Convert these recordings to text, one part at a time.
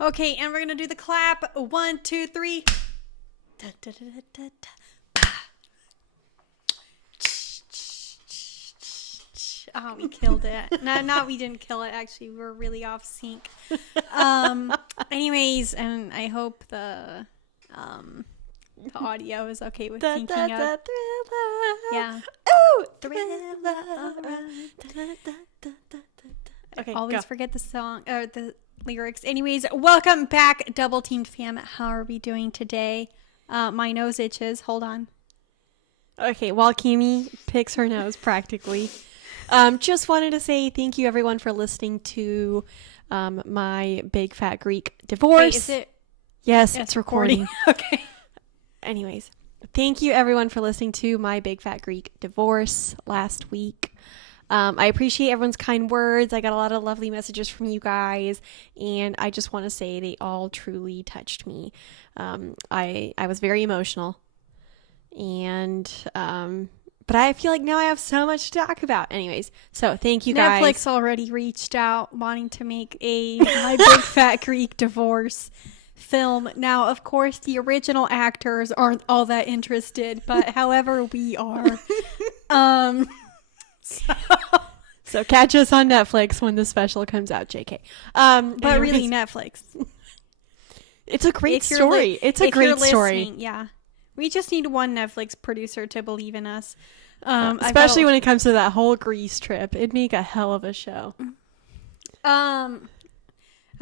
Okay, and we're gonna do the clap. 1, 2, 3. Da, da, da, da, da. Oh, we killed it. No, we didn't kill it. Actually, we were really off sync. Anyways, and I hope the audio is okay with syncing up. Yeah. Oh, Thriller. Okay, Always go. forget the song or the lyrics. Anyways, welcome back, Double Teamed fam. How are we doing today? My nose itches. Hold on. Okay, while Cami picks her nose practically, just wanted to say thank you everyone for listening to my Big Fat Greek divorce. Wait, is it? Yes, it's recording. Okay. Anyways, thank you everyone for listening to my Big Fat Greek divorce last week. I appreciate everyone's kind words. I got a lot of lovely messages from you guys, and I just want to say they all truly touched me. I was very emotional, and but I feel like now I have so much to talk about. Anyways, so thank you guys. Netflix already reached out wanting to make my Big Fat Greek divorce film. Now, of course, the original actors aren't all that interested, but however, we are. So catch us on Netflix when the special comes out, JK. But really, Netflix. It's a great If you're story. It's a great story. listening, yeah. We just need one Netflix producer to believe in us. Especially when it comes to that whole Greece trip. It'd make a hell of a show. I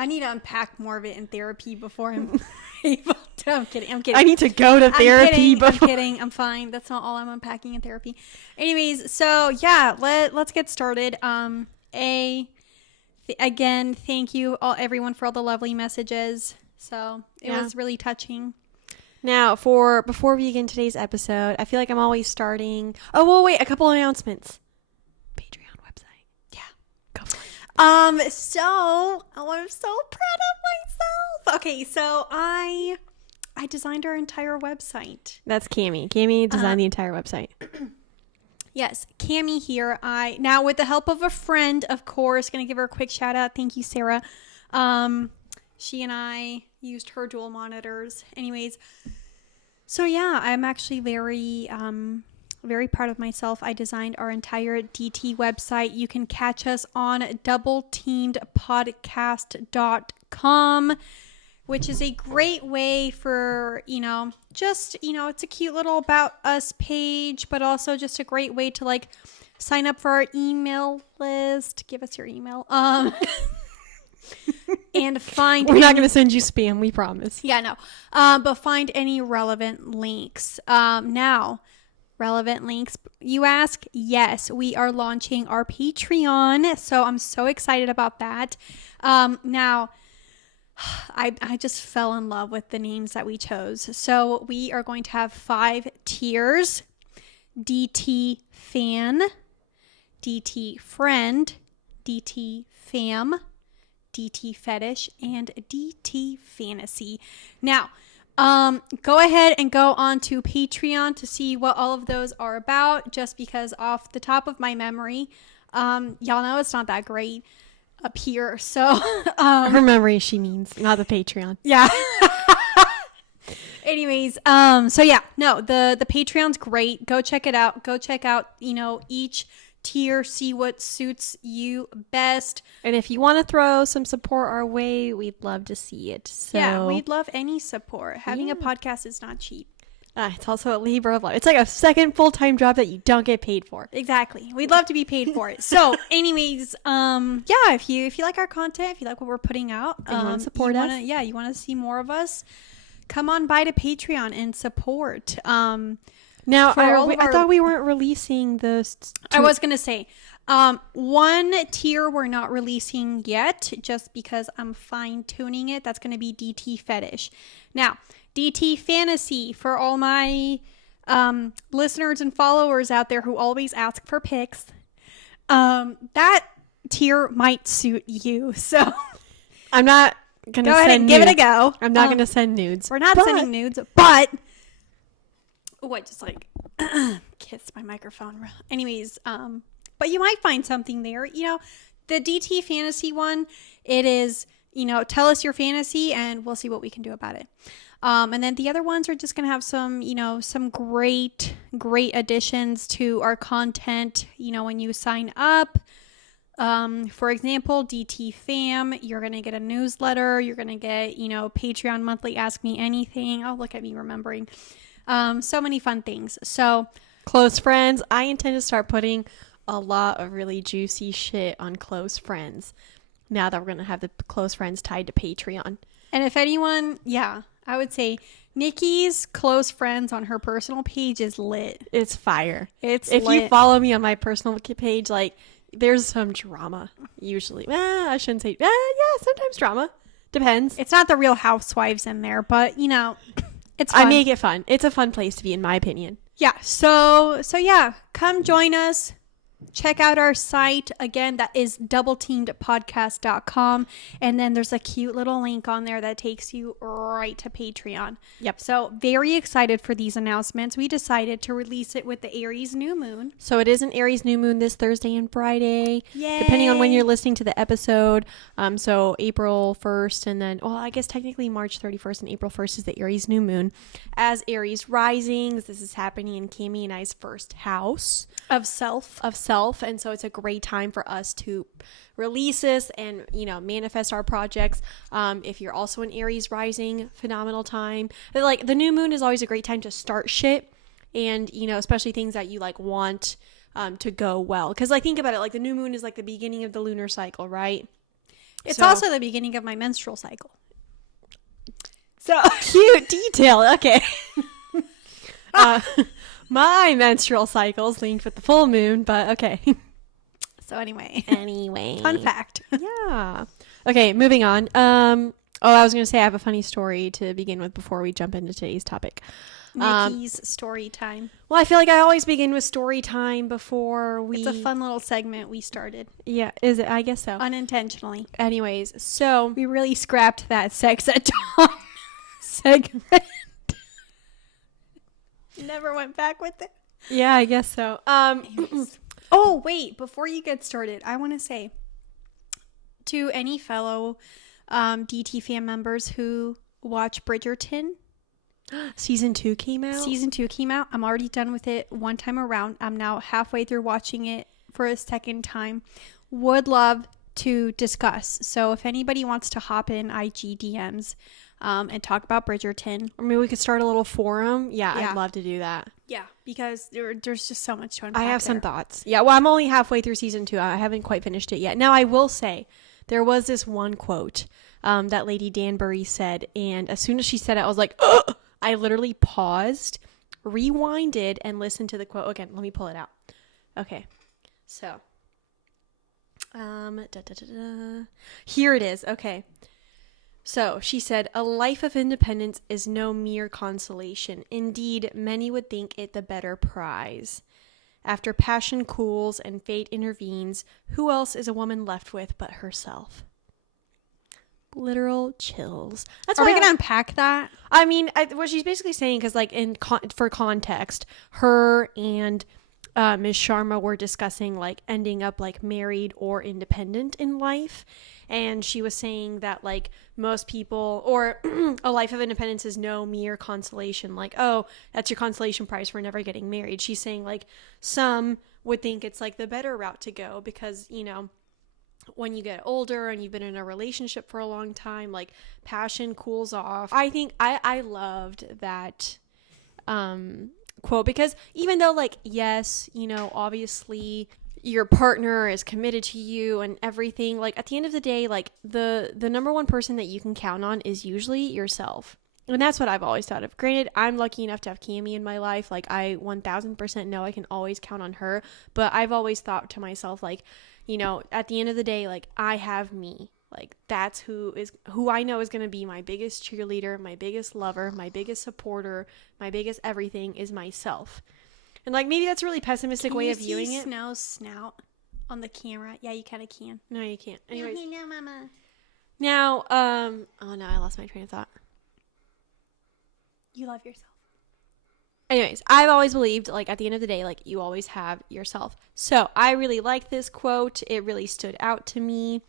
need to unpack more of it in therapy before I'm able to. I'm kidding. I need to go to therapy before. I'm kidding. I'm fine. That's not all I'm unpacking in therapy. Anyways, so yeah, let's get started. Again, thank you everyone for all the lovely messages. So it was really touching. Now, before we begin today's episode, I feel like I'm always starting. Oh, well, wait, a couple announcements. Patreon website. Yeah, go for it. So I'm so proud of myself. Okay, so I designed our entire website. That's Cami. Cami designed the entire website. Yes, Cami here. Now with the help of a friend, of course, gonna give her a quick shout out. Thank you, Sarah. She and I used her dual monitors. Anyways, so yeah, I'm actually very proud of myself. I designed our entire DT website. You can catch us on doubleteamedpodcast.com, which is a great way for, it's a cute little about us page, but also just a great way to like sign up for our email list. Give us your email. And find We're not going to send you spam, we promise. Yeah, no. But find any relevant links. Now, relevant links, you ask? Yes, we are launching our Patreon, so I'm so excited about that. Now, I just fell in love with the names that we chose. So we are going to have 5 tiers: DT Fan, DT Friend, DT Fam, DT Fetish, and DT Fantasy. Now, go ahead and go on to Patreon to see what all of those are about, just because off the top of my memory, y'all know it's not that great up here. So, her memory, she means, not the Patreon. Yeah. Anyways, so yeah, no, the Patreon's great. Go check it out. Go check out, each tier, see what suits you best. And if you want to throw some support our way, we'd love to see it. So yeah, we'd love any support. Having a podcast is not cheap. It's also a labor of love. It's like a second full-time job that you don't get paid for. Exactly. We'd love to be paid for it. So anyways, yeah, if you like our content, if you like what we're putting out, and you want to support us, you want to see more of us, come on by to Patreon and support. Now, I thought we weren't releasing this. I was going to say, one tier we're not releasing yet, just because I'm fine tuning it. That's going to be DT Fetish. Now, DT Fantasy, for all my listeners and followers out there who always ask for pics, that tier might suit you. So I'm not going to go ahead and give it a go. I'm not going to send nudes. We're not sending nudes, but I just like kissed my microphone. Anyways, but you might find something there. The DT Fantasy one, it is tell us your fantasy and we'll see what we can do about it. And then the other ones are just going to have some great additions to our content, when you sign up. For example, DT fam, you're going to get a newsletter. You're going to get, Patreon monthly Ask Me Anything. Oh, look at me remembering. So many fun things. So close friends. I intend to start putting a lot of really juicy shit on close friends now that we're going to have the close friends tied to Patreon. And if anyone, I would say Nikki's close friends on her personal page is lit. It's fire. If lit. You follow me on my personal page, like, there's some drama usually. I shouldn't say, sometimes drama. Depends. It's not the Real Housewives in there, but it's fun. I make it fun. It's a fun place to be, in my opinion. Yeah. So yeah, come join us. Check out our site. Again, that is doubleteamedpodcast.com. And then there's a cute little link on there that takes you right to Patreon. Yep. So very excited for these announcements. We decided to release it with the Aries new moon. So it is an Aries new moon this Thursday and Friday. Yay. Depending on when you're listening to the episode. So April 1st and then, I guess technically March 31st and April 1st is the Aries new moon. As Aries risings, this is happening in Cami and I's first house. Of self. And so it's a great time for us to release this and manifest our projects. If you're also an Aries rising, phenomenal time. But, like, the new moon is always a great time to start shit, and especially things that you want to go well, because, like, think about it, like, the new moon is like the beginning of the lunar cycle, right? It's also the beginning of my menstrual cycle. So cute detail. Okay. My menstrual cycle's linked with the full moon, but okay. So anyway. Fun fact. Yeah. Okay, moving on. I was going to say I have a funny story to begin with before we jump into today's topic. Nikki's story time. Well, I feel like I always begin with story time before we... It's a fun little segment we started. Yeah, is it? I guess so. Unintentionally. Anyways, so... We really scrapped that sex at dawn segment. Never went back with it. Yeah, I guess so. Oh, wait. Before you get started, I want to say to any fellow DT fan members who watch Bridgerton. Season 2 came out? Season 2 came out. I'm already done with it one time around. I'm now halfway through watching it for a second time. Would love to discuss. So if anybody wants to hop in IG DMs and talk about Bridgerton. Or maybe we could start a little forum. Yeah, I'd love to do that. Yeah, because there's just so much to unpack. I have some thoughts. Yeah, well, I'm only halfway through season 2. I haven't quite finished it yet. Now, I will say, there was this one quote that Lady Danbury said, and as soon as she said it, I was like, ugh! I literally paused, rewinded, and listened to the quote. Again, let me pull it out. Okay, so, here it is. Okay. So, she said, a life of independence is no mere consolation. Indeed, many would think it the better prize. After passion cools and fate intervenes, who else is a woman left with but herself? Literal chills. Are we going to unpack that? I mean, what she's basically saying, because, like, for context, her and Ms. Sharma were discussing, like, ending up, like, married or independent in life. And she was saying that, like, most people, or a life of independence is no mere consolation. Like, oh, that's your consolation prize for never getting married. She's saying, like, some would think it's, like, the better route to go because, when you get older and you've been in a relationship for a long time, like, passion cools off. I think I loved that quote because even though, like, yes, obviously your partner is committed to you and everything, like, at the end of the day, like, the number one person that you can count on is usually yourself. And that's what I've always thought of. Granted, I'm lucky enough to have Cami in my life. Like, I 1000% know I can always count on her. But I've always thought to myself, like, at the end of the day, like, I have me. Like, that's who I know is going to be my biggest cheerleader, my biggest lover, my biggest supporter, my biggest everything is myself. And, like, maybe that's a really pessimistic way of viewing it. Can you see Snow's snout on the camera? Yeah, you kind of can. No, you can't. Anyways. No, mama. Now, oh no, I lost my train of thought. You love yourself. Anyways, I've always believed, like, at the end of the day, like, you always have yourself. So I really like this quote. It really stood out to me.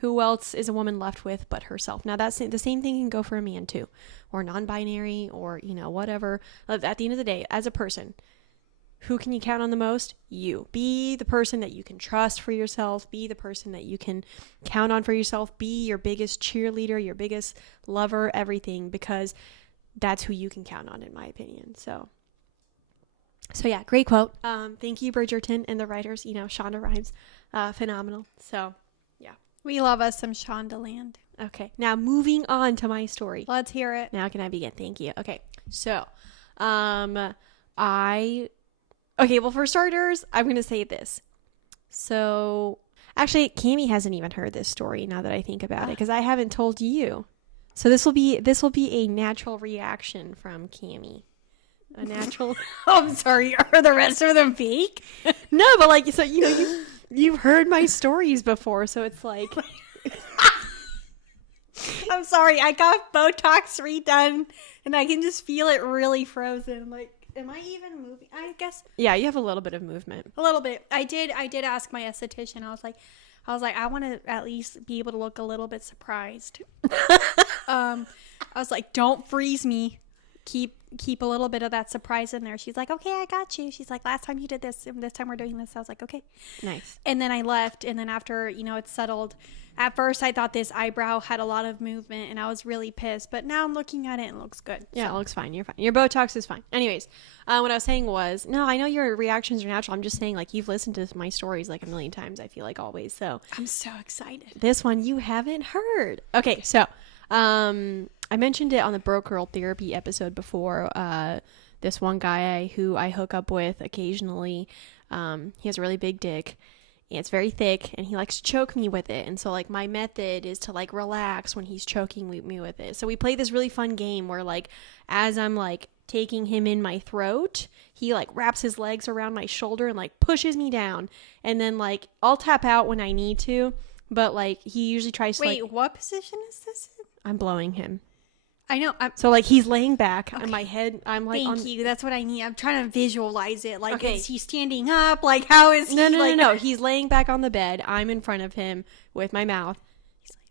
who else is a woman left with but herself? Now, that's the same thing can go for a man too, or non-binary, or, you know, whatever. At the end of the day, as a person, who can you count on the most? You. Be the person that you can trust for yourself. Be the person that you can count on for yourself. Be your biggest cheerleader, your biggest lover, everything, because that's who you can count on, in my opinion. So yeah, great quote. Thank you, Bridgerton, and the writers, you know, Shonda Rhimes, phenomenal. So yeah. We love us some Shondaland. Okay, now moving on to my story. Let's hear it. Now can I begin? Thank you. Okay, so, well, for starters, I'm going to say this. So, actually, Cami hasn't even heard this story now that I think about it, because I haven't told you. So this will be a natural reaction from Cami. A natural. Oh, I'm sorry. Are the rest of them fake? No, but like, so, you know, you've heard my stories before, so it's like. I'm sorry. I got Botox redone, and I can just feel it really frozen. Like, am I even moving? I guess. Yeah, you have a little bit of movement. A little bit. I did ask my esthetician. I was like, I want to at least be able to look a little bit surprised. I was like, don't freeze me. Keep a little bit of that surprise in there. She's like, okay, I got you. She's like, last time you did this, and this time we're doing this. I was like, okay. Nice. And then I left, and then after, you know, it settled. At first, I thought this eyebrow had a lot of movement, and I was really pissed. But now I'm looking at it, and it looks good. Yeah, so. It looks fine. You're fine. Your Botox is fine. Anyways, what I was saying was, no, I know your reactions are natural. I'm just saying, like, you've listened to my stories like a million times, I feel like, always. So I'm so excited. This one you haven't heard. Okay, so I mentioned it on the Broke Girl Therapy episode before. This one guy who I hook up with occasionally, he has a really big dick. And it's very thick, and he likes to choke me with it. And so, like, my method is to, like, relax when he's choking me with it. So we play this really fun game where, like, as I'm, like, taking him in my throat, he, like, wraps his legs around my shoulder and, like, pushes me down. And then, like, I'll tap out when I need to. But, like, he usually tries to, Wait, what position is this in? I'm blowing him. I know. So, like, he's laying back on my head. I'm like, thank you. That's what I need. I'm trying to visualize it. Like, is he standing up? Like, how is he? No. He's laying back on the bed. I'm in front of him with my mouth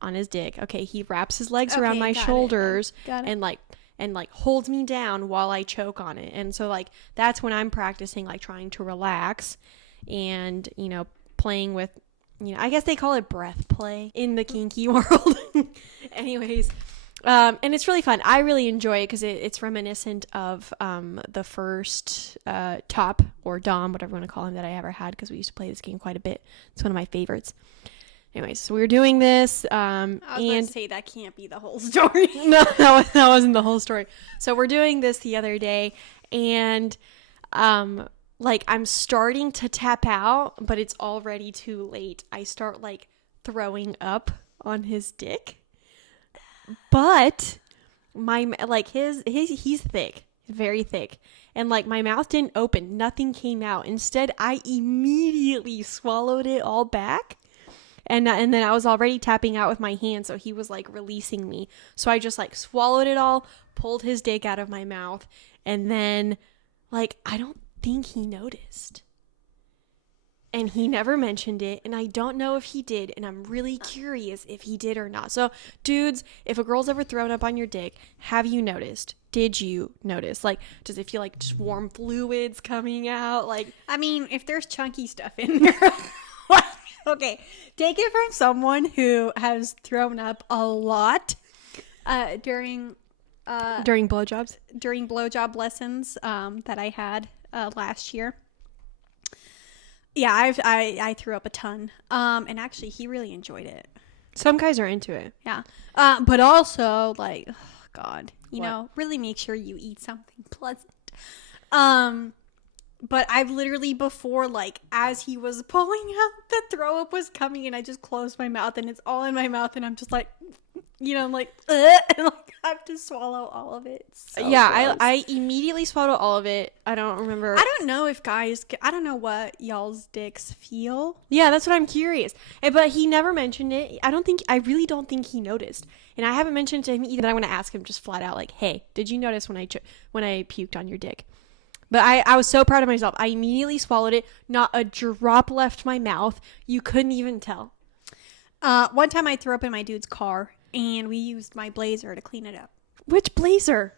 on his dick. Okay, he wraps his legs around my shoulders and like holds me down while I choke on it. And so, like, that's when I'm practicing, like, trying to relax and, you know, playing with, you know, I guess they call it breath play in the kinky world. Anyways. And it's really fun. I really enjoy it because it's reminiscent of the first top or dom, whatever you want to call him, that I ever had, because we used to play this game quite a bit. It's one of my favorites. Anyways, so we were doing this. I was going to say that can't be the whole story. No, that wasn't the whole story. So we're doing this the other day, and like, I'm starting to tap out, but it's already too late. I start, like, throwing up on his dick. But my, like, he's thick, very thick. And, like, my mouth didn't open. Nothing came out. Instead, I immediately swallowed it all back. And then I was already tapping out with my hand. So he was, like, releasing me. So I just, like, swallowed it all, pulled his dick out of my mouth. And then, like, I don't think he noticed. And he never mentioned it, and I don't know if he did, and I'm really curious if he did or not. So, dudes, if a girl's ever thrown up on your dick, have you noticed? Did you notice? Like, does it feel like just warm fluids coming out? Like, I mean, if there's chunky stuff in there. Okay, take it from someone who has thrown up a lot during blowjobs? During blowjob lessons that I had last year. Yeah, I threw up a ton. And actually, he really enjoyed it. Some guys are into it. Yeah. But also, like, oh God, you what? know, really make sure you eat something pleasant. But I've literally before, like, as he was pulling out, the throw up was coming, and I just closed my mouth, and it's all in my mouth, and I'm just like, you know, I'm like, and like I have to swallow all of it. So yeah, I immediately swallowed all of it. I don't remember. I don't know if guys, I don't know what y'all's dicks feel. Yeah, that's what I'm curious. But he never mentioned it. I really don't think he noticed. And I haven't mentioned to him either. I'm going to ask him just flat out, like, hey, did you notice when I puked on your dick? But I was so proud of myself. I immediately swallowed it. Not a drop left my mouth. You couldn't even tell. One time I threw up in my dude's car, and we used my blazer to clean it up. Which blazer?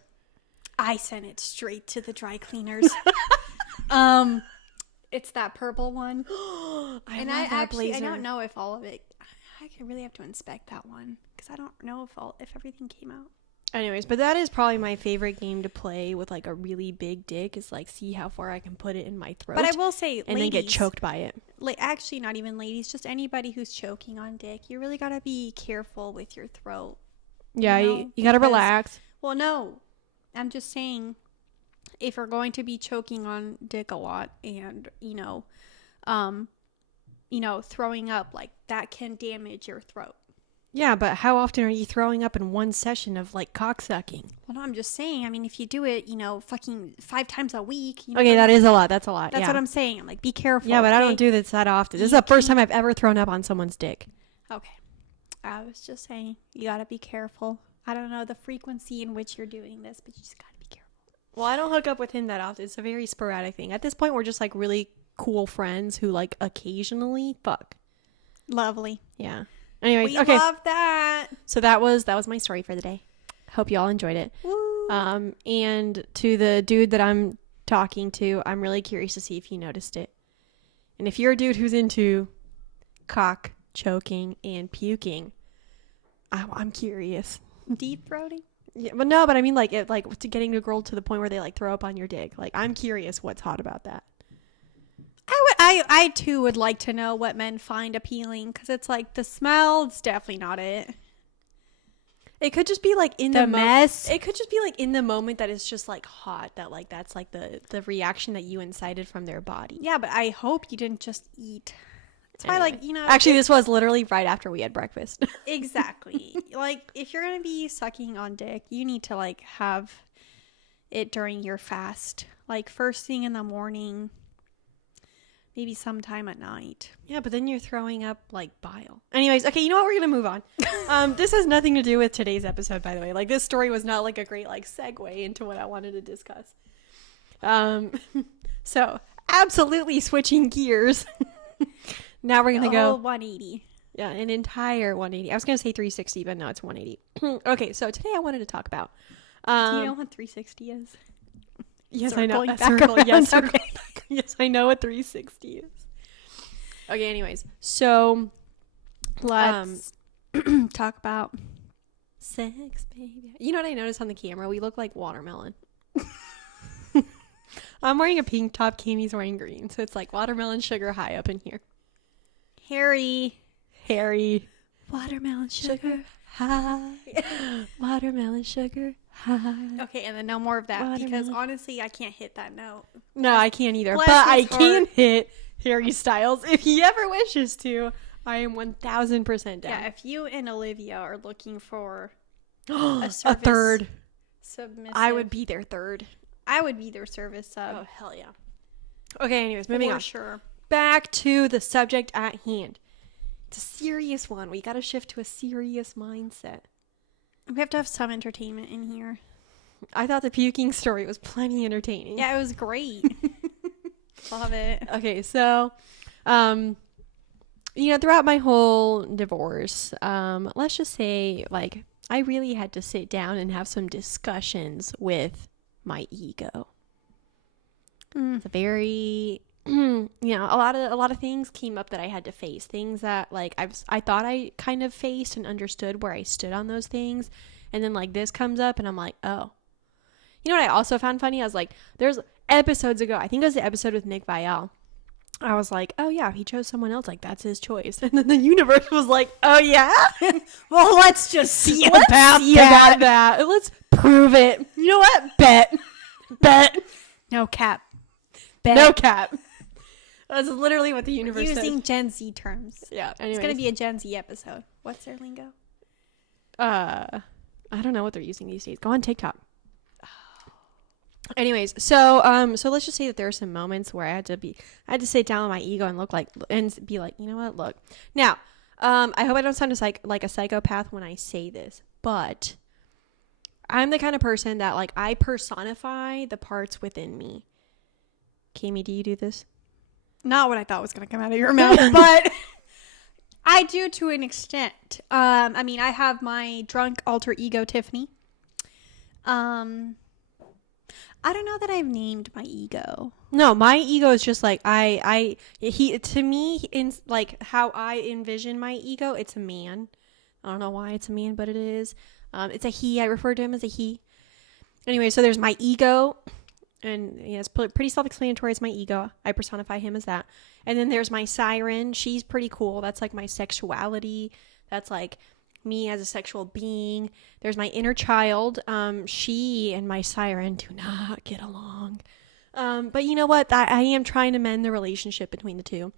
I sent it straight to the dry cleaners. It's that purple one. I don't know if all of it. I could really have to inspect that one because I don't know if everything came out. Anyways, but that is probably my favorite game to play with like a really big dick, is like see how far I can put it in my throat. But I will say, and ladies, then get choked by it. Like, actually, not even ladies, just anybody who's choking on dick. You really gotta be careful with your throat. Yeah, you gotta relax. Well, no, I'm just saying, if you're going to be choking on dick a lot, and throwing up, like, that can damage your throat. Yeah, but how often are you throwing up in one session of like cocksucking? Well, no, I'm just saying. I mean, if you do it, fucking 5 times a week. Okay, that is a lot. That's a lot. That's what I'm saying. I'm like, be careful. Yeah, but I don't do this that often. This is the first time I've ever thrown up on someone's dick. Okay. I was just saying, you gotta be careful. I don't know the frequency in which you're doing this, but you just gotta be careful. Well, I don't hook up with him that often. It's a very sporadic thing. At this point, we're just like really cool friends who like occasionally fuck. Lovely. Yeah. Anyways, we okay. love that. So that was my story for the day. Hope you all enjoyed it. Woo. And to the dude that I'm talking to, I'm really curious to see if he noticed it. And if you're a dude who's into cock choking and puking, I'm curious. Deep throating? Yeah, but no, but I mean like it, like to getting a girl to the point where they like throw up on your dick. Like I'm curious what's hot about that. I too would like to know what men find appealing, because it's like the smell, it's definitely not it. It could just be like in the mess. It could just be like in the moment that it's just like hot, that like that's like the reaction that you incited from their body. Yeah, but I hope you didn't just eat. That's why, like, actually this was literally right after we had breakfast. Exactly. Like, if you're gonna be sucking on dick, you need to like have it during your fast, like first thing in the morning. Maybe sometime at night. Yeah, but then you're throwing up like bile. Anyways, okay, you know what? We're gonna move on. This has nothing to do with today's episode, by the way. Like this story was not like a great like segue into what I wanted to discuss. So absolutely switching gears. Now we're gonna go 180. Yeah, an entire 180. I was gonna say 360, but no, it's 180. Okay, so today I wanted to talk about. Do you know what 360 is? Yes, I know. Yes, yes, I know what 360 is. Okay, anyways. So, let's talk about sex, baby. You know what I noticed on the camera? We look like watermelon. I'm wearing a pink top. Cami's wearing green. So it's like watermelon sugar high up in here. Harry. Watermelon sugar high. Watermelon sugar high. Okay, and then no more of that, because honestly, I can't hit that note. No, I can't either. But I can hit Harry Styles if he ever wishes to. I am 1000% down. Yeah, if you and Olivia are looking for a third submissive, I would be their third. I would be their service sub. Oh, hell yeah. Okay, anyways, moving on. Sure. Back to the subject at hand. It's a serious one. We got to shift to a serious mindset. We have to have some entertainment in here. I thought the puking story was plenty entertaining. Yeah, it was great. Love it. Okay, so, throughout my whole divorce, let's just say, like, I really had to sit down and have some discussions with my ego. It's a very, a lot of things came up that I had to face. Things that, like, I thought I kind of faced and understood where I stood on those things. And then, like, this comes up and I'm like, oh. You know what I also found funny? I was like, there's episodes ago, I think it was the episode with Nick Vial. I was like, oh yeah, he chose someone else, like that's his choice. And then the universe was like, oh yeah? Well, let's just see about that. Let's prove it. You know what? Bet. No cap. Bet. No cap. That's literally what the universe says. Using Gen Z terms. Yeah. Anyways. It's going to be a Gen Z episode. What's their lingo? I don't know what they're using these days. Go on TikTok. Anyways, so let's just say that there are some moments where I had to sit down with my ego and be like, you know what, look. Now, I hope I don't sound like a psychopath when I say this, but I'm the kind of person that, like, I personify the parts within me. Cami, do you do this? Not what I thought was going to come out of your mouth, but I do to an extent. I mean, I have my drunk alter ego, Tiffany. Um, I don't know that I've named my ego. No, my ego is just like he to me in like how I envision my ego. It's a man. I don't know why it's a man, but it is. It's a he. I refer to him as a he. Anyway, so there's my ego, and yeah, it's pretty self-explanatory. It's my ego. I personify him as that. And then there's my siren. She's pretty cool. That's like my sexuality. That's like me as a sexual being. There's my inner child. She and my siren do not get along. But you know what? I am trying to mend the relationship between the two.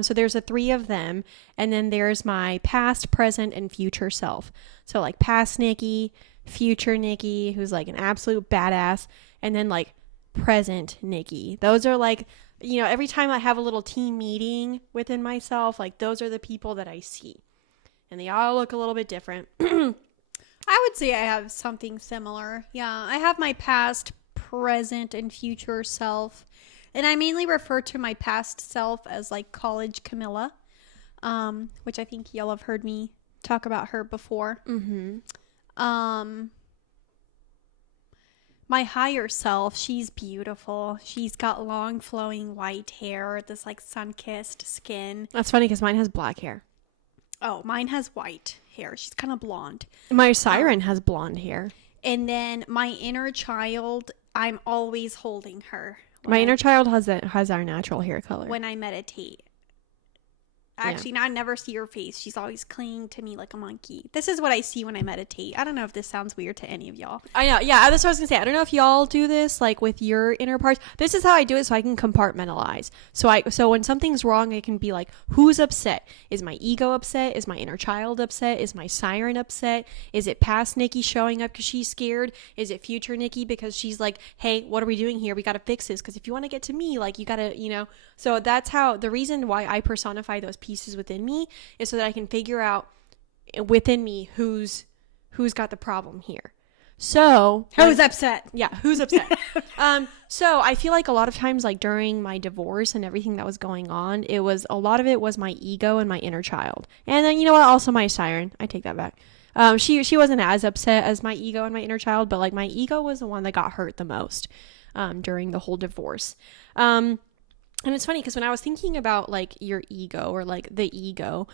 So there's the three of them. And then there's my past, present, and future self. So like past Nikki, future Nikki, who's like an absolute badass. And then like present Nikki. Those are like, you know, every time I have a little team meeting within myself, like those are the people that I see. And they all look a little bit different. I would say I have something similar. Yeah, I have my past, present, and future self. And I mainly refer to my past self as like college Camilla, which I think y'all have heard me talk about her before. Mm-hmm. My higher self, she's beautiful. She's got long flowing white hair, this like sun-kissed skin. That's funny because mine has black hair. Oh, mine has white hair. She's kind of blonde. My siren has blonde hair. And then my inner child, I'm always holding her. My inner child has our natural hair color. When I meditate. Actually, I never see her face. She's always clinging to me like a monkey. This is what I see when I meditate. I don't know if this sounds weird to any of y'all. I know. Yeah, that's what I was going to say. I don't know if y'all do this like with your inner parts. This is how I do it so I can compartmentalize. So when something's wrong, I can be like, who's upset? Is my ego upset? Is my inner child upset? Is my siren upset? Is it past Nikki showing up because she's scared? Is it future Nikki because she's like, hey, what are we doing here? We got to fix this because if you want to get to me, like you got to, you know. So that's how the reason why I personify those pieces within me is so that I can figure out within me who's got the problem here. So who's upset? Yeah, who's upset? So I feel like a lot of times, like during my divorce and everything that was going on, a lot of it was my ego and my inner child, and then you know what? Also my siren. I take that back. She wasn't as upset as my ego and my inner child, but like my ego was the one that got hurt the most during the whole divorce. And it's funny because when I was thinking about like your ego or like the ego,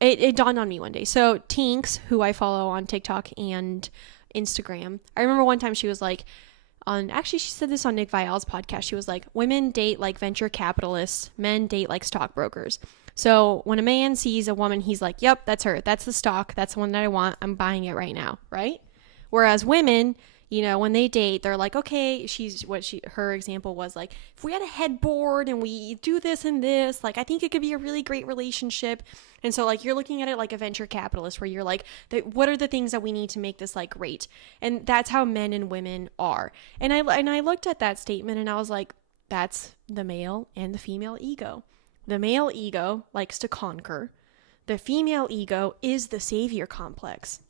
it dawned on me one day. So Tinks, who I follow on TikTok and Instagram, I remember one time she was like, she said this on Nick Vial's podcast. She was like, women date like venture capitalists, men date like stockbrokers. So when a man sees a woman, he's like, yep, that's her. That's the stock. That's the one that I want. I'm buying it right now. Right? Whereas women, you know, when they date, they're like, okay, her example was like, if we had a headboard and we do this and this, like, I think it could be a really great relationship. And so like, you're looking at it like a venture capitalist where you're like, what are the things that we need to make this like great? And that's how men and women are. And I looked at that statement and I was like, that's the male and the female ego. The male ego likes to conquer. The female ego is the savior complex.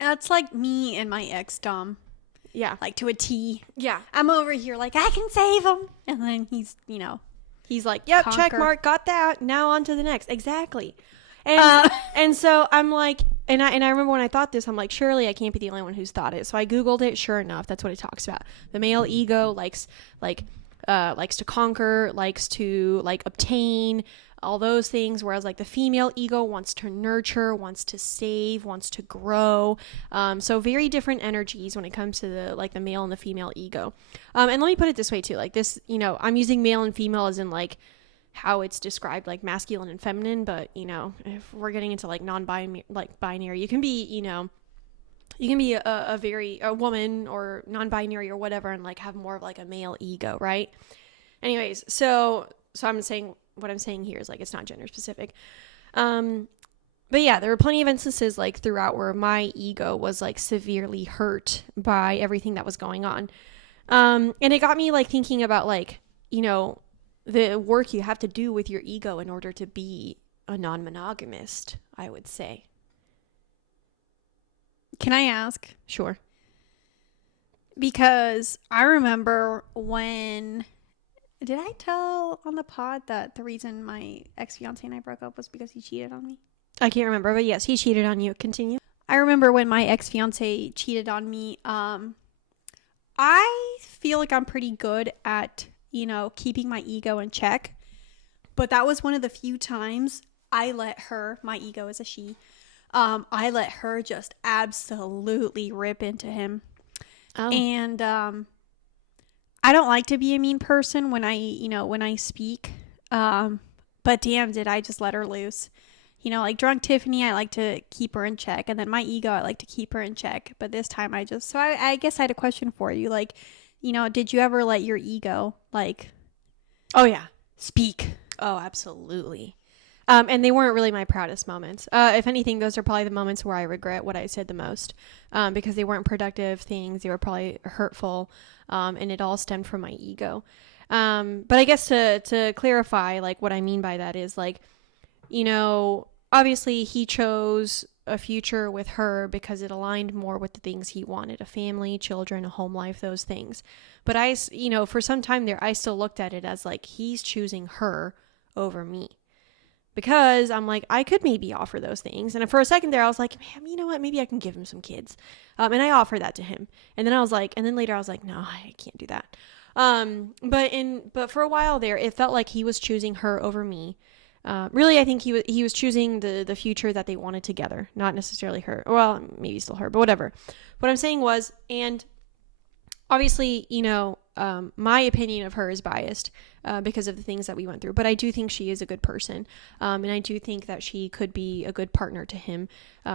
That's like me and my ex-dom. Yeah. Like to a T. Yeah. I'm over here like, I can save him. And then he's, you know. He's like, yep, conquer. check mark, got that. Now on to the next. Exactly. And and so I'm like, and I remember when I thought this, I'm like, surely I can't be the only one who's thought it. So I Googled it. Sure enough, that's what it talks about. The male ego likes to conquer, likes to like obtain, all those things, whereas like the female ego wants to nurture, wants to save, wants to grow. So very different energies when it comes to the male and the female ego. And let me put it this way too, like this, you know, I'm using male and female as in like how it's described, like masculine and feminine, but you know, if we're getting into like binary, you can be, you know, you can be a woman or non-binary or whatever and like have more of like a male ego, right? Anyways, so I'm saying, what I'm saying here is like, it's not gender specific. But yeah, there were plenty of instances like throughout where my ego was like severely hurt by everything that was going on. And it got me like thinking about like, you know, the work you have to do with your ego in order to be a non-monogamist, I would say. Can I ask? Sure. Because I remember when Did I tell on the pod that the reason my ex-fiance and I broke up was because he cheated on me? I can't remember, but yes, he cheated on you. Continue. I remember when my ex-fiance cheated on me. I feel like I'm pretty good at, keeping my ego in check. But that was one of the few times I let her, my ego is a she, I let her just absolutely rip into him. Oh. And I don't like to be a mean person when I speak. But damn, did I just let her loose. Like drunk Tiffany, I like to keep her in check. And then my ego, I like to keep her in check. But this time I guess I had a question for you. Like, did you ever let your ego, like, oh yeah, speak? Oh, absolutely. And they weren't really my proudest moments. If anything, those are probably the moments where I regret what I said the most, because they weren't productive things. They were probably hurtful, and it all stemmed from my ego. But I guess to clarify, like, what I mean by that is, like, obviously he chose a future with her because it aligned more with the things he wanted: a family, children, a home life, those things. But for some time there, I still looked at it as like he's choosing her over me. Because I'm like, I could maybe offer those things. And for a second there, I was like, man, you know what? Maybe I can give him some kids. And I offered that to him. And then later I was like, no, I can't do that. But for a while there, it felt like he was choosing her over me. Really, I think he was choosing the future that they wanted together, not necessarily her. Well, maybe still her, but whatever. What I'm saying was, and obviously, my opinion of her is biased because of the things that we went through. But I do think she is a good person. And I do think that she could be a good partner to him.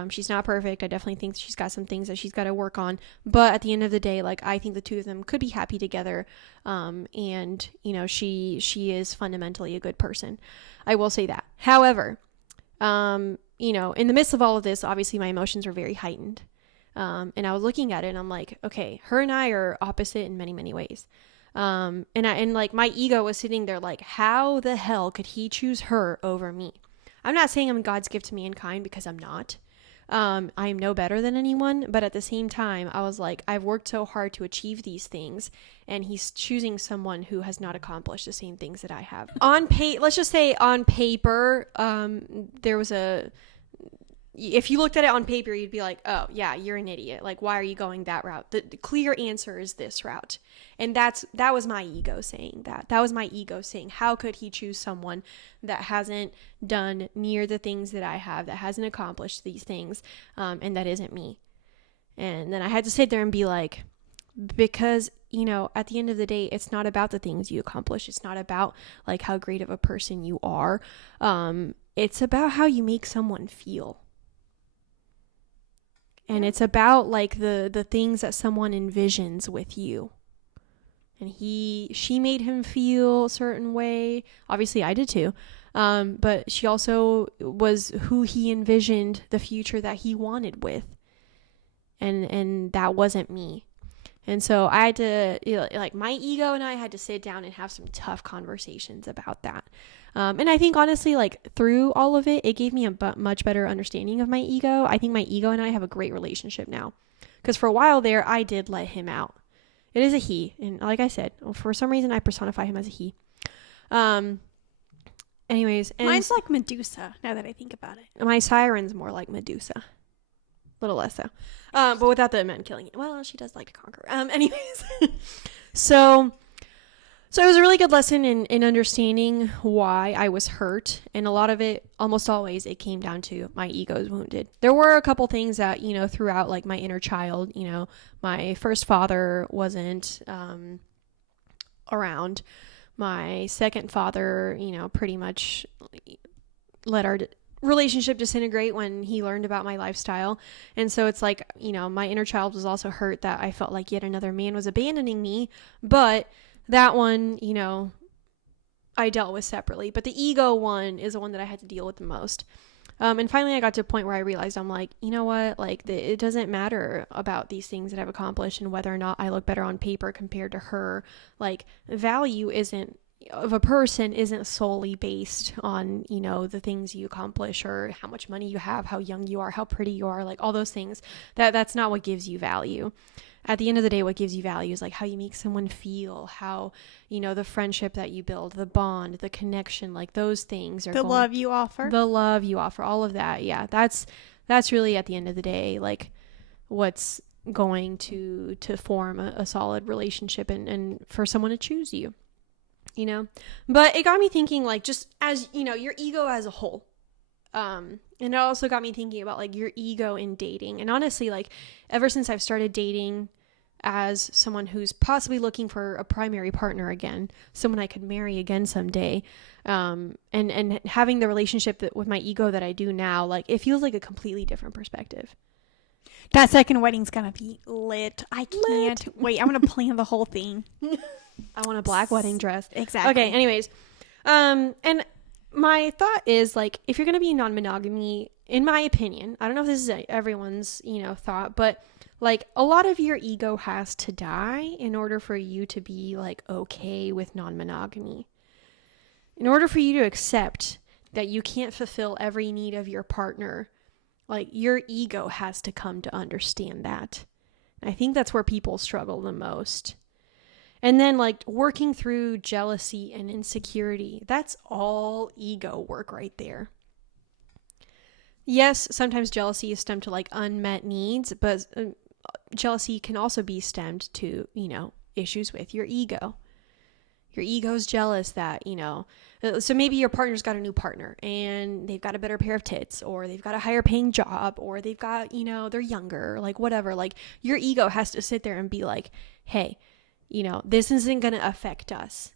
She's not perfect. I definitely think she's got some things that she's got to work on. But at the end of the day, like, I think the two of them could be happy together. And, she is fundamentally a good person. I will say that. However, in the midst of all of this, obviously my emotions were very heightened. And I was looking at it and I'm like, okay, her and I are opposite in many, many ways. And like my ego was sitting there like, how the hell could he choose her over me? I'm not saying I'm God's gift to mankind, because I'm not. I am no better than anyone, but at the same time, I was like, I've worked so hard to achieve these things, and he's choosing someone who has not accomplished the same things that I have. Let's just say on paper, there was if you looked at it on paper, you'd be like, oh yeah, you're an idiot. Like, why are you going that route? The clear answer is this route. And that was my ego saying that. That was my ego saying, how could he choose someone that hasn't done near the things that I have, that hasn't accomplished these things, and that isn't me? And then I had to sit there and be like, because, at the end of the day, it's not about the things you accomplish. It's not about like how great of a person you are. It's about how you make someone feel. And it's about like the things that someone envisions with you. And she made him feel a certain way. Obviously I did too. But she also was who he envisioned the future that he wanted with. And that wasn't me. And so I had to, like, my ego and I had to sit down and have some tough conversations about that. And I think honestly, like, through all of it, it gave me a much better understanding of my ego. I think my ego and I have a great relationship now. Because for a while there, I did let him out. It is a he. And like I said, for some reason, I personify him as a he. Anyways. Mine's like Medusa, now that I think about it. My siren's more like Medusa. A little less so. But without the men killing it. Well, she does like to conquer. Anyways. So it was a really good lesson in understanding why I was hurt. And a lot of it, almost always, it came down to my ego is wounded. There were a couple things that, throughout like my inner child, my first father wasn't around. My second father, pretty much let our relationship disintegrate when he learned about my lifestyle. And so it's like, my inner child was also hurt that I felt like yet another man was abandoning me. But that one, I dealt with separately. But the ego one is the one that I had to deal with the most. And finally I got to a point where I realized, I'm like, you know what? Like, it doesn't matter about these things that I've accomplished and whether or not I look better on paper compared to her. Like, value of a person isn't solely based on, the things you accomplish or how much money you have, how young you are, how pretty you are, like all those things. That's not what gives you value. at the end of the day, what gives you value is like how you make someone feel, how, the friendship that you build, the bond, the connection, like those things are the love you offer. The love you offer, all of that. Yeah, that's really at the end of the day, like what's going to form a solid relationship and for someone to choose you, But it got me thinking, like, just as, your ego as a whole. And it also got me thinking about like your ego in dating. And honestly, like ever since I've started dating as someone who's possibly looking for a primary partner again, someone I could marry again someday, and having the relationship with my ego that I do now, like it feels like a completely different perspective. That second wedding's gonna be lit. I can't wait. I'm gonna plan the whole thing. I want a black wedding dress. Exactly. Okay, anyways. And my thought is, like, if you're going to be non-monogamy, in my opinion, I don't know if this is everyone's, thought, but like a lot of your ego has to die in order for you to be like okay with non-monogamy. In order for you to accept that you can't fulfill every need of your partner, like your ego has to come to understand that. I think that's where people struggle the most. And then like working through jealousy and insecurity, that's all ego work right there. Yes, sometimes jealousy is stemmed to like unmet needs, but jealousy can also be stemmed to, issues with your ego. Your ego's jealous that, so maybe your partner's got a new partner and they've got a better pair of tits, or they've got a higher paying job, or they've got, they're younger, like whatever. Like your ego has to sit there and be like, hey, this isn't going to affect us.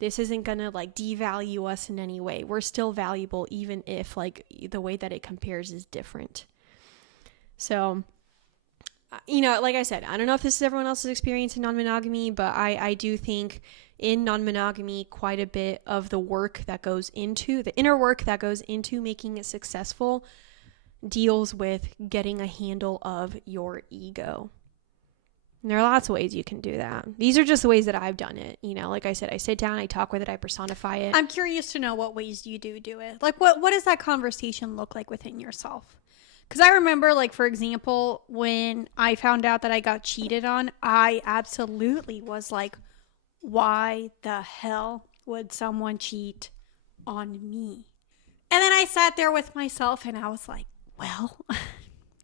This isn't going to like devalue us in any way. We're still valuable, even if like the way that it compares is different. So, like I said, I don't know if this is everyone else's experience in non-monogamy, but I do think in non-monogamy, quite a bit of the work that goes into, the inner work that goes into making it successful deals with getting a handle of your ego. And there are lots of ways you can do that. These are just the ways that I've done it. Like I said, I sit down, I talk with it, I personify it. I'm curious to know what ways you do it. Like, what does that conversation look like within yourself? Because I remember, like, for example, when I found out that I got cheated on, I absolutely was like, why the hell would someone cheat on me? And then I sat there with myself and I was like, well,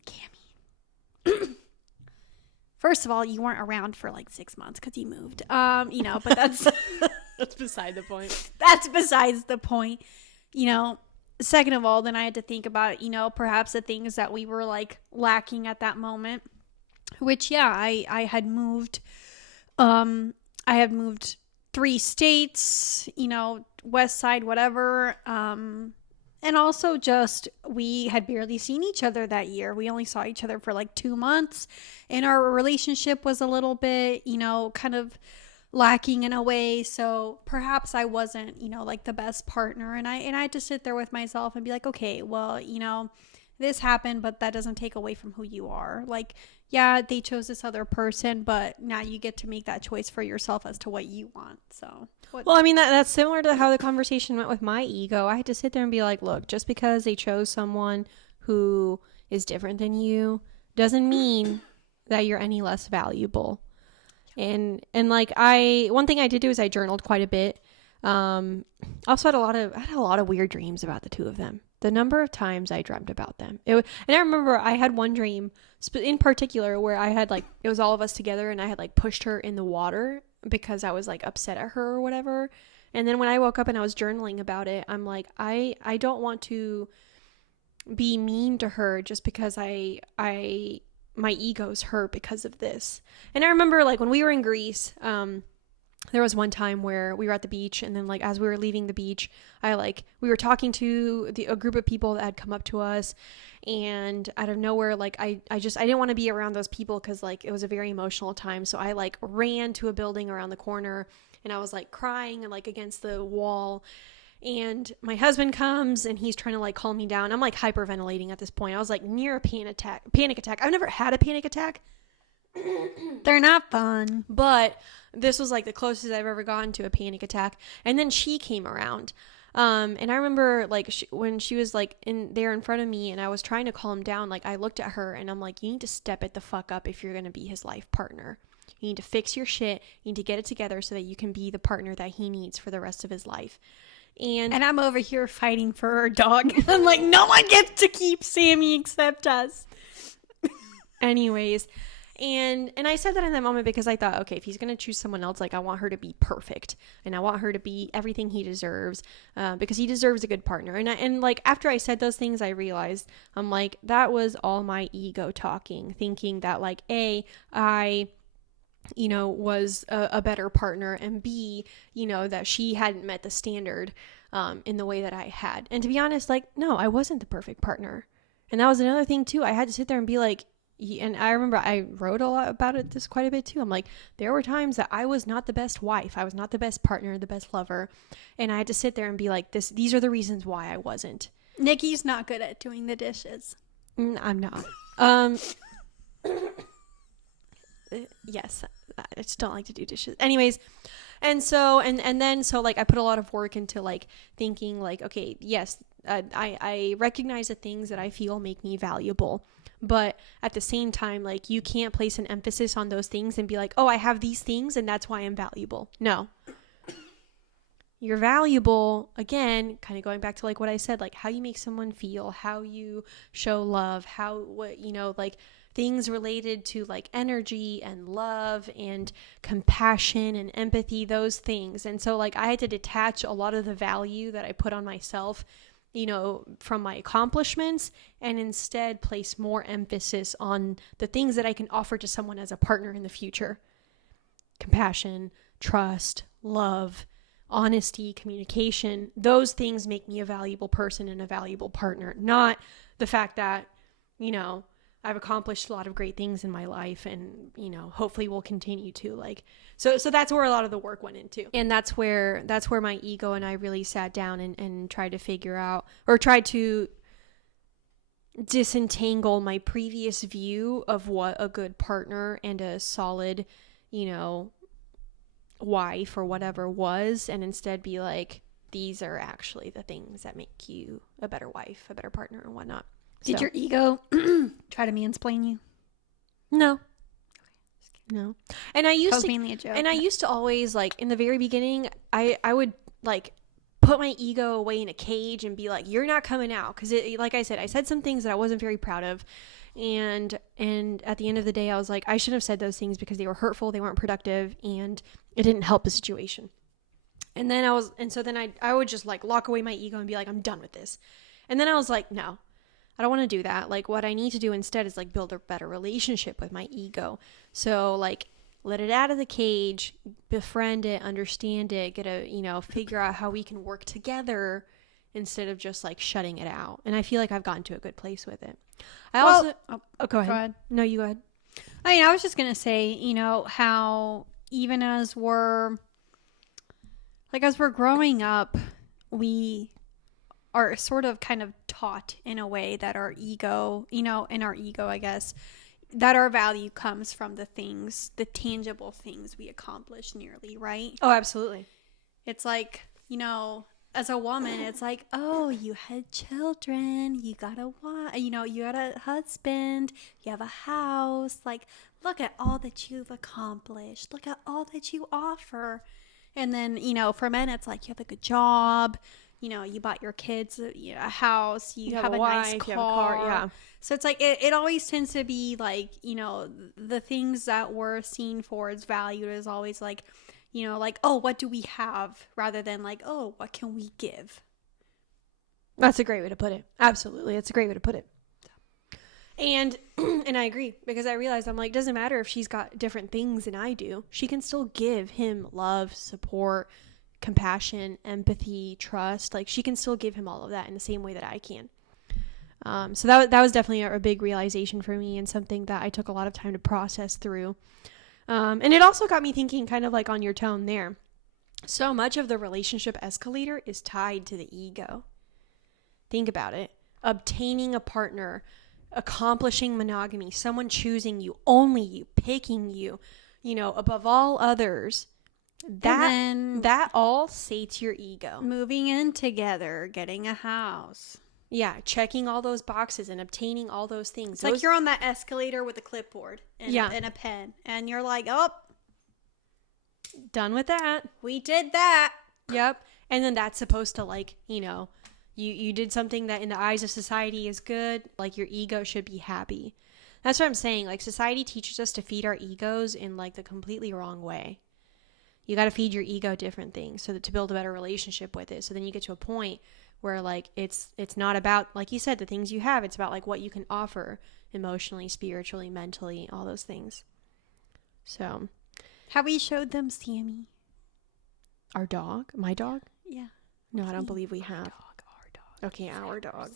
Cami. First of all, you weren't around for like 6 months because you moved. But that's that's beside the point. That's besides the point. Second of all, then I had to think about, perhaps the things that we were like lacking at that moment. Which, yeah, I had moved. I had moved 3 states. West side, whatever. And also just, we had barely seen each other that year. We only saw each other for like 2 months. And our relationship was a little bit, kind of lacking in a way. So perhaps I wasn't, like the best partner. And I had to sit there with myself and be like, okay, well, this happened, but that doesn't take away from who you are. Like, yeah, they chose this other person, but now you get to make that choice for yourself as to what you want. So... Well, I mean, that's similar to how the conversation went with my ego. I had to sit there and be like, look, just because they chose someone who is different than you doesn't mean that you're any less valuable. And like one thing I did do is I journaled quite a bit. Also had a lot of weird dreams about the two of them. The number of times I dreamt about them. And I remember I had one dream in particular where I had like, it was all of us together and I had like pushed her in the water because I was like upset at her or whatever. And then when I woke up and I was journaling about it, I'm like, I don't want to be mean to her just because my ego's hurt because of this. And I remember like when we were in Greece, there was one time where we were at the beach, and then like as we were leaving the beach, we were talking to a group of people that had come up to us, and out of nowhere, like I didn't want to be around those people because like it was a very emotional time. So I like ran to a building around the corner, and I was like crying and like against the wall. And my husband comes and he's trying to like calm me down. I'm like hyperventilating at this point. I was like near a panic attack. I've never had a panic attack. They're not fun. But this was like the closest I've ever gotten to a panic attack. And then she came around. And I remember like when she was like in front of me and I was trying to calm down, like I looked at her and I'm like, you need to step it the fuck up if you're going to be his life partner. You need to fix your shit. You need to get it together so that you can be the partner that he needs for the rest of his life. And I'm over here fighting for her dog. I'm like, no one gets to keep Sammy except us. anyways, and I said that in that moment because I thought, okay, if he's gonna choose someone else, like I want her to be perfect, and I want her to be everything he deserves, because he deserves a good partner. And like after I said those things, I realized I'm like that was all my ego talking, thinking that like I was a better partner, and B, that she hadn't met the standard in the way that I had. And to be honest, like, no, I wasn't the perfect partner. And that was another thing too. I had to sit there and be like, and I remember I wrote a lot about it this quite a bit too. I'm like, there were times that I was not the best wife. I was not the best partner, the best lover. And I had to sit there and be like, these are the reasons why I wasn't. Nikki's not good at doing the dishes. I'm not. Yes, I just don't like to do dishes. Anyways, and so and then so like I put a lot of work into like thinking like, okay, yes, I recognize the things that I feel make me valuable, but at the same time, like you can't place an emphasis on those things and be like, oh, I have these things and that's why I'm valuable. No. You're valuable, again, kind of going back to like what I said, like how you make someone feel, how you show love, like things related to like energy and love and compassion and empathy, those things. And so like I had to detach a lot of the value that I put on myself, from my accomplishments, and instead place more emphasis on the things that I can offer to someone as a partner in the future. Compassion, trust, love, honesty, communication. Those things make me a valuable person and a valuable partner, not the fact that, I've accomplished a lot of great things in my life and, hopefully will continue to so that's where a lot of the work went into. And that's where my ego and I really sat down and tried to figure out, or tried to disentangle my previous view of what a good partner and a solid, wife or whatever was, and instead be like, these are actually the things that make you a better wife, a better partner, and whatnot. Did your ego try to mansplain you? No. No. And I used to mainly a joke. And I used to always, like, in the very beginning, I would like put my ego away in a cage and be like, you're not coming out, because like I said some things that I wasn't very proud of, and at the end of the day I was like, I shouldn't have said those things because they were hurtful, they weren't productive, and it didn't help the situation. And then I would just like lock away my ego and be like, I'm done with this. And then I was like, no, I don't want to do that. Like, what I need to do instead is like build a better relationship with my ego. So like, let it out of the cage, befriend it, understand it, figure out how we can work together instead of just like shutting it out. And I feel like I've gotten to a good place with it. Go ahead. No, you go ahead. I was just going to say, how even as we're growing up, we are sort of kind of taught in a way that our ego, I guess, that our value comes from the tangible things we accomplish nearly, right? Oh, absolutely. It's like, as a woman, it's like, oh, you had children, you got a wife, you got a husband, you have a house. Like, look at all that you've accomplished. Look at all that you offer. And then, for men, it's like, you have a good job. You bought your kids a house, you have a wife, nice car. You have a car. Yeah. So it's like, it always tends to be like, the things that we're seen for as valued is always like, like, oh, what do we have? Rather than like, oh, what can we give? That's a great way to put it. Absolutely. It's a great way to put it. And I agree, because I realized I'm like, it doesn't matter if she's got different things than I do. She can still give him love, support, compassion, empathy, trust. Like, she can still give him all of that in the same way that I can. So that was definitely a big realization for me, and something that I took a lot of time to process through. And it also got me thinking, kind of like on your tone there. So much of the relationship escalator is tied to the ego. Think about it. Obtaining a partner, accomplishing monogamy, someone choosing you, only you, picking you, above all others. That all sates your ego. Moving in together, getting a house. Yeah, checking all those boxes and obtaining all those things. It's like you're on that escalator with a clipboard and a pen, and you're like, oh, done with that. We did that. Yep. And then that's supposed to, like, you know, you did something that in the eyes of society is good. Like, your ego should be happy. That's what I'm saying. Like, society teaches us to feed our egos in, like, the completely wrong way. You got to feed your ego different things so that to build a better relationship with it. So then you get to a point where, like, it's not about, like you said, the things you have. It's about, like, what you can offer emotionally, spiritually, mentally, all those things. So, have we showed them Sammy? Our dog? My dog? Yeah. No, I don't believe we have. Our dog. Okay, our dog.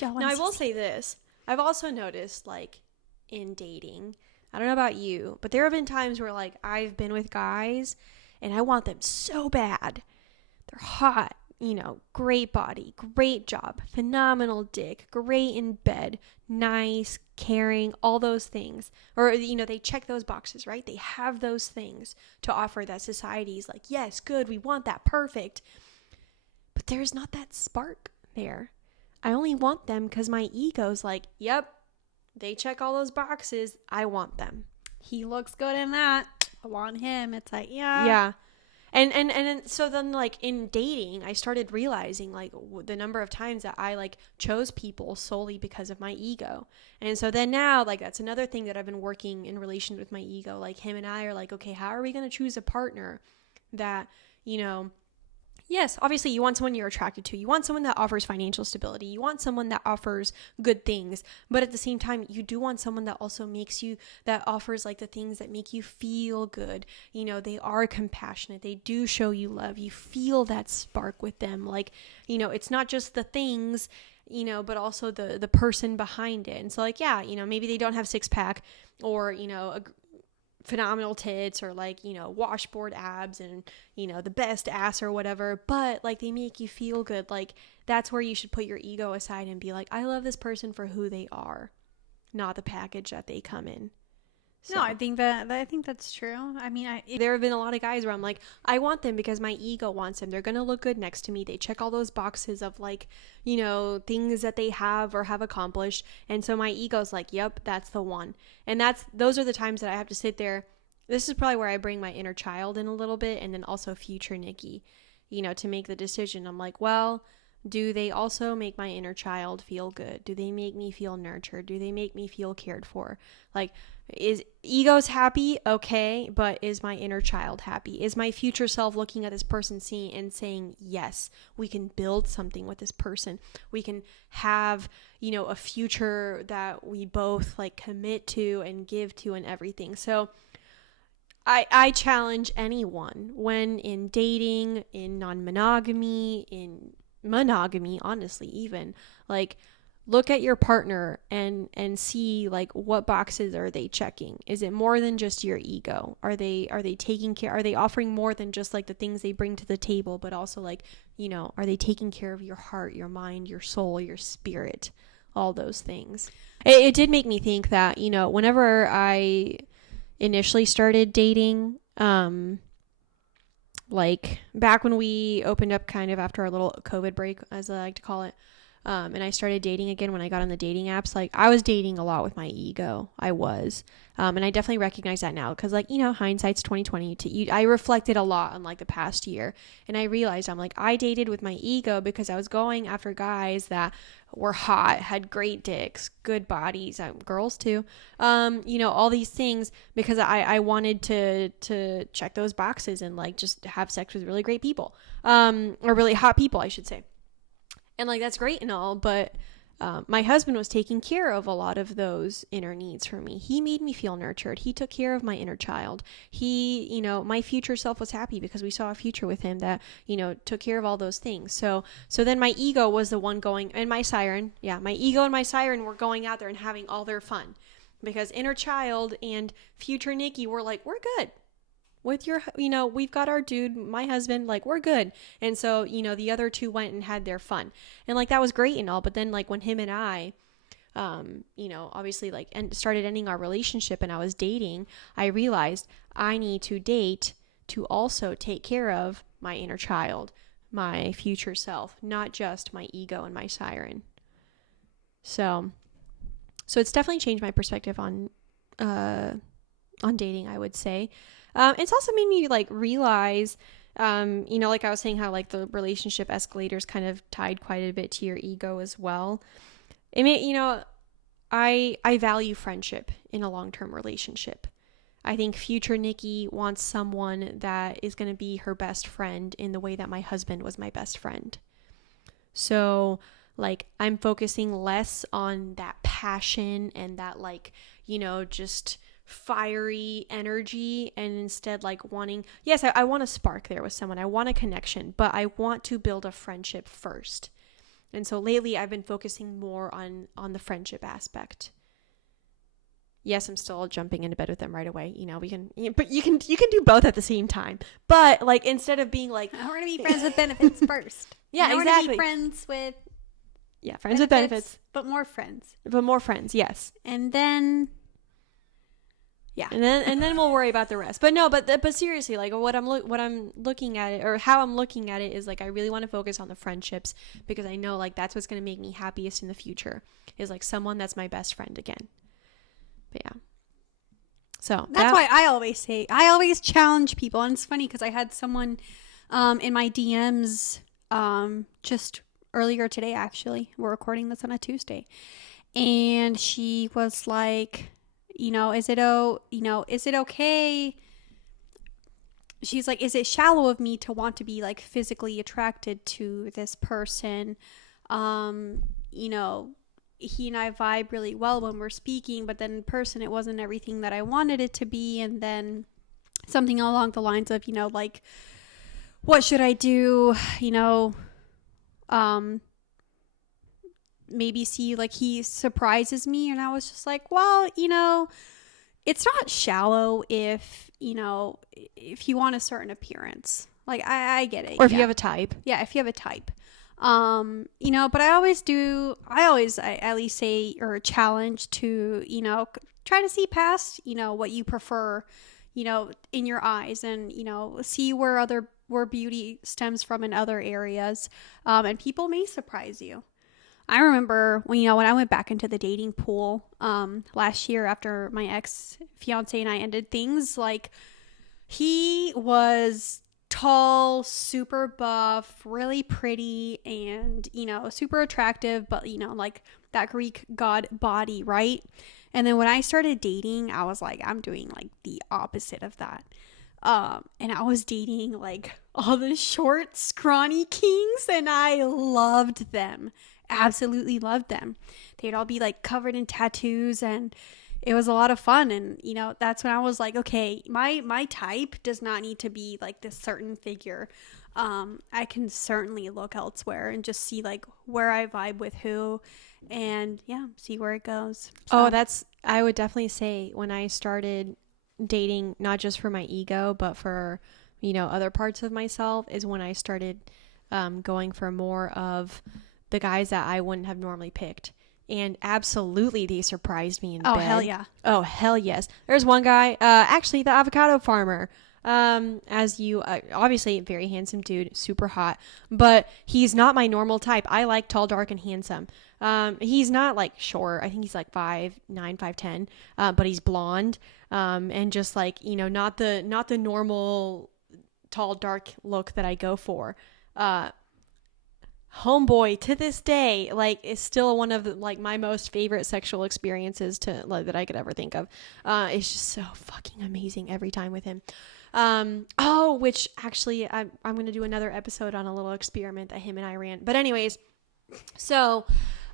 Now, I will say this. I've also noticed, like, in dating, I don't know about you, but there have been times where, like, I've been with guys and I want them so bad. They're hot, you know, great body, great job, phenomenal dick, great in bed, nice, caring, all those things. Or, you know, they check those boxes, right? They have those things to offer that society's like, yes, good, we want that, perfect. But there's not that spark there. I only want them because my ego's like, yep, they check all those boxes. I want them. He looks good in that. I want him. It's like, yeah. Yeah. And so then, like, in dating, I started realizing, like, the number of times that I, like, chose people solely because of my ego. And so then now, like, that's another thing that I've been working in relation with my ego. Like, him and I are like, okay, how are we going to choose a partner that, you know, yes, obviously you want someone you're attracted to. You want someone that offers financial stability. You want someone that offers good things. But at the same time, you do want someone that also that offers, like, the things that make you feel good. You know, they are compassionate. They do show you love. You feel that spark with them. Like, you know, it's not just the things, you know, but also the person behind it. And so, like, yeah, you know, maybe they don't have six pack or, you know, phenomenal tits or, like, you know, washboard abs and, you know, the best ass or whatever, but, like, they make you feel good. Like, that's where you should put your ego aside and be like, I love this person for who they are, not the package that they come in. So, no, I think that's true. I mean, there have been a lot of guys where I'm like, I want them because my ego wants them. They're going to look good next to me. They check all those boxes of, like, you know, things that they have or have accomplished. And so my ego's like, yep, that's the one. And those are the times that I have to sit there. This is probably where I bring my inner child in a little bit, and then also future Niki, you know, to make the decision. I'm like, well, do they also make my inner child feel good? Do they make me feel nurtured? Do they make me feel cared for? Like, is ego's happy? Okay, but is my inner child happy? Is my future self looking at this person and saying, yes, we can build something with this person. We can have, you know, a future that we both, like, commit to and give to and everything. So I challenge anyone when in dating, in non-monogamy, in monogamy, honestly, even, like, look at your partner and see, like, what boxes are they checking? Is it more than just your ego? Are they taking care? Are they offering more than just, like, the things they bring to the table, but also, like, you know, are they taking care of your heart, your mind, your soul, your spirit, all those things? It did make me think that, you know, whenever I initially started dating, like, back when we opened up kind of after our little COVID break, as I like to call it, and I started dating again when I got on the dating apps, like, I was dating a lot with my ego. I was. And I definitely recognize that now because, like, you know, hindsight's 2020. I reflected a lot on, like, the past year, and I realized I'm like, I dated with my ego because I was going after guys that were hot, had great dicks, good bodies, girls too, you know, all these things because I wanted to check those boxes and, like, just have sex with really great people, or really hot people, I should say. And, like, that's great and all, but my husband was taking care of a lot of those inner needs for me. He made me feel nurtured. He took care of my inner child. He, you know, my future self was happy because we saw a future with him that, you know, took care of all those things. So then my ego was the one going, and my siren, my ego and my siren were going out there and having all their fun because inner child and future Niki were like, we're good. With your, you know, we've got our dude, my husband, like, we're good. And so, you know, the other two went and had their fun. And, like, that was great and all. But then, like, when him and I, you know, obviously, like, started ending our relationship and I was dating, I realized I need to date to also take care of my inner child, my future self, not just my ego and my siren. So it's definitely changed my perspective on dating, I would say. It's also made me like realize, like I was saying, how like the relationship escalators kind of tied quite a bit to your ego as well. It may, I value friendship in a long-term relationship. I think future Nikki wants someone that is going to be her best friend in the way that my husband was my best friend. So like I'm focusing less on that passion and that like, just fiery energy, and instead like wanting, yes, I want a spark there with someone. I want a connection, but I want to build a friendship first. And so lately I've been focusing more on the friendship aspect. Yes, I'm still jumping into bed with them right away. But you can do both at the same time. But like instead of being like, we're gonna be friends with benefits first. Yeah, we're exactly. Gonna be friends with with benefits, but more friends. Yes. And then, and then we'll worry about the rest. But no, but seriously, like what I'm looking at it, or how I'm looking at it, is like I really want to focus on the friendships, because I know like that's what's gonna make me happiest in the future, is like someone that's my best friend again. But yeah. So that's why I always challenge people. And it's funny because I had someone in my DMs just earlier today, actually. We're recording this on a Tuesday. And she was like, is it okay? She's like, is it shallow of me to want to be like physically attracted to this person? He and I vibe really well when we're speaking, but then in person it wasn't everything that I wanted it to be. And then something along the lines of, like, what should I do? Maybe see like he surprises me. And I was just like, well, it's not shallow if you want a certain appearance. Like I get it. Or if you have a type. Yeah, if you have a type. But I at least say, or challenge to, try to see past, what you prefer, in your eyes, and, see where beauty stems from in other areas. And people may surprise you. I remember when I went back into the dating pool, last year after my ex fiance and I ended things, like he was tall, super buff, really pretty, and super attractive, but like that Greek god body, right? And then when I started dating, I was like, I'm doing like the opposite of that. And I was dating like all the short, scrawny kings, and I loved them. Absolutely loved them. They'd all be like covered in tattoos, and it was a lot of fun. And that's when I was like, okay, my type does not need to be like this certain figure. I can certainly look elsewhere and just see like where I vibe with who, and see where it goes. So. I would definitely say when I started dating, not just for my ego but for other parts of myself, is when I started going for more of the guys that I wouldn't have normally picked. And absolutely they surprised me in bed. Oh, hell yeah. Oh, hell yes. There's one guy, actually the avocado farmer. Obviously very handsome dude, super hot, but he's not my normal type. I like tall, dark, and handsome. He's not like short. I think he's like 5'9", 5'10", but he's blonde. And just like, not the normal tall, dark look that I go for. Homeboy to this day like is still one of the, like my most favorite sexual experiences that I could ever think of. It's just so fucking amazing every time with him. Which actually I'm going to do another episode on a little experiment that him and I ran. But anyways, so